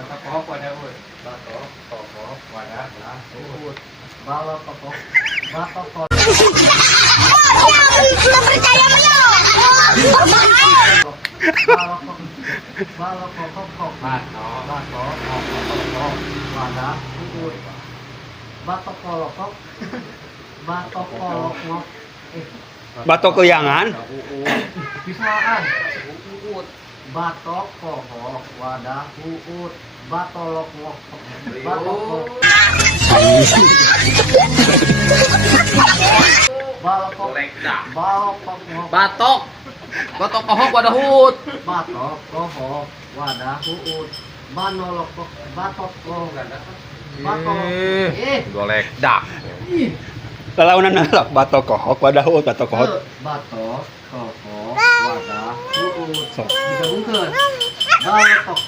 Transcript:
Batok kohok wadah ud. Batok kohok wadah ud. Balok kohok. Batok kohok. Tidak percaya Balok kohok. Batok kohok wadah ud. Batok kolokok. Batok kolokok. Batok Kuyangan. Bisaan. Batok kohok wadah uut. Batolok ngok. Batok. Balok. Batok. Batok kohok wadah hut. Batok kohok wadah uut. Banolok. Batok kohok. Batok. Golek dak. Lalaunan nalak batok kohok wadah ut batok kohok. Batok kohok wadah uut. Digabungkeun. Batok